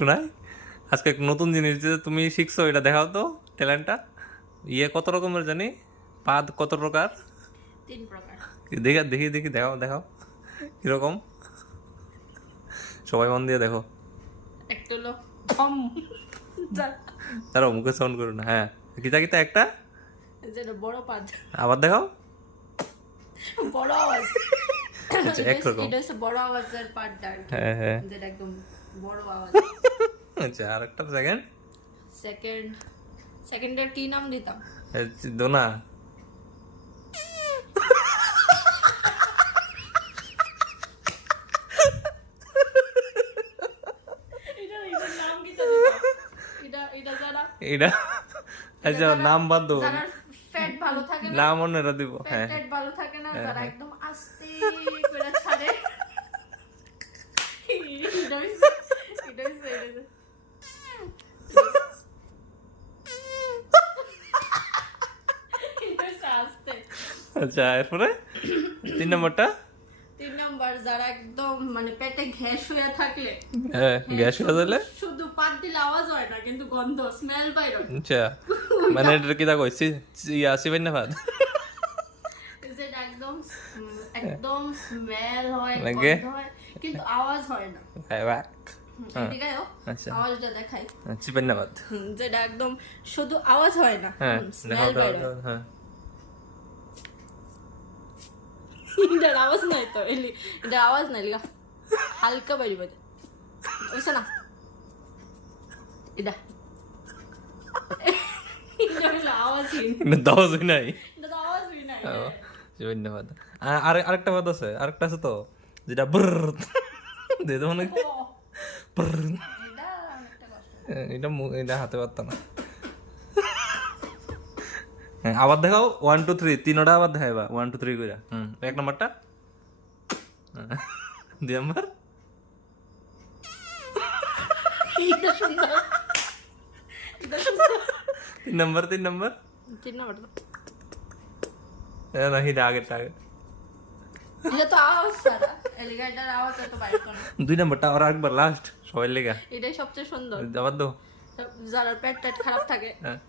শোনাই আজকে এক নতুন জিনিস যে তুমি শিখছো, এটা দেখাও তো ট্যালেন্টটা। কত রকমের জানি, পাদ কত প্রকার? 3 প্রকার। দেখি দেখি দেখি, দেখাও দেখাও কিরকম, সবাই মন দিয়ে দেখো। একটা হলো ধম, তারা মুখে সাউন্ড করো না। হ্যাঁ, কিতা কিতা একটা, যেটা বড় পাদ, আবার দেখাও। বড় আওয়াজ। আচ্ছা, একরকম। এটা হচ্ছে বড় আওয়াজের পার্টটা আর কি, হ্যাঁ হ্যাঁ। যেটা একদম বড় আওয়াজ। আচ্ছা, আর একটা সেকেন্ড। সেকেন্ডের কি নাম দিতাম? দোনা। এটার নাম কি তো দিতাম? এটা যারা এটা আচ্ছা, নাম বাদ দেবো, যারা ফ্যাট ভালো থাকে না, নাম অন্যরা দিব। হ্যাঁ ফ্যাট ভালো থাকে না, যারা একদম আস্তে করে ছাড়ে। এটা হচ্ছে আস্তে। আচ্ছা, এরপরে 3 নম্বরটা। 3 নাম্বার, যারা একদম মানে পেটে গ্যাস হয়ে থাকলে, হ্যাঁ, গ্যাস হয়ে গেলে। শুধু পাত দিলে আওয়াজ হয় না, কিন্তু গন্ধ স্মেল বাইরে। আচ্ছা, মানে এটা কিতা কইছি, সিবেন না ভাত যেটা একদম একদম স্মেল হয়, লাগে? গন্ধ হয়, কিন্তু আওয়াজ হয় না। হ্যাঁ বাক। এদিকে আয়, আচ্ছা, আওয়াজটা দেখাই। সিবেন না ভাত। যেটা একদম শুধু আওয়াজ হয় না, হ্যাঁ, স্মেল দেখাও বাইরে। দেখাও। হ্যাঁ, এটার আওয়াজ নাই তো, এটার আওয়াজ নাই, লিগা হালকা বাইরে বাজে, বুঝছে না? এটা এটা হলো আওয়াজই, দাও জুই নাই। এটা তো আওয়াজই নাই। সিবেন না ভাত। আরেকটা ভাত আছে, আরেকটা আছে তো, যেটা ব্র দে তো মনে ও, এটা অনেকটা কষ্ট। এটা হাতে পারতাম না। হ্যাঁ, আবার দেখাও 1 2 3, তিনটা আবার দেখাইবা 1 2 3 কইরা। 1 নম্বরটা, 2 নম্বর, এটা সুন্দর, এটা সুন্দর। 3 নম্বর, 3 নম্বর। 3 নাম্বারটা না, এটা আগেরটা আগে। এটা তো আওয়াজ ছাড়া, এলিগেটর আওয়াজ তো বাইরে করে না। 2 নম্বরটা আর একবার লাস্ট সবাই লেগা। এটাই সবচেয়ে সুন্দর। আবার দাও। যারা পেট টেট খারাপ থাকে, হ্যাঁ।